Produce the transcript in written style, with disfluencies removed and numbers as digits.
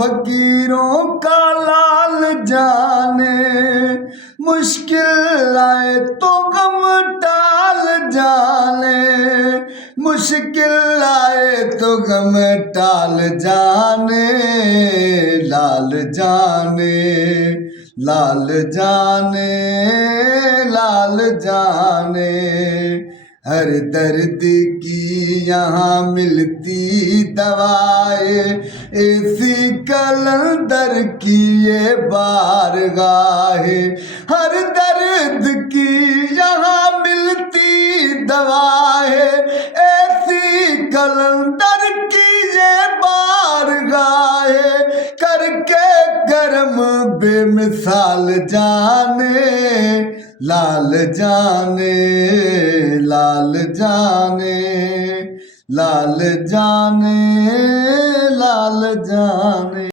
फकीरों का लाल जाने, मुश्किल आए तो गम टाल जाने, मुश्किल आए तो गम टाल जाने। लाल जाने, लाल जाने, लाल जाने, हर दर्द की यहाँ मिलती दवाएं, ऐसी कलंदर की ये बारगाहे। हर दर्द की यहाँ मिलती दवाएं, ऐसी कलंदर की ये बारगाहे। करके कर्म बेमिसाल जाने, लाल जाने, लाल जाने, लाल जाने, लाल जाने।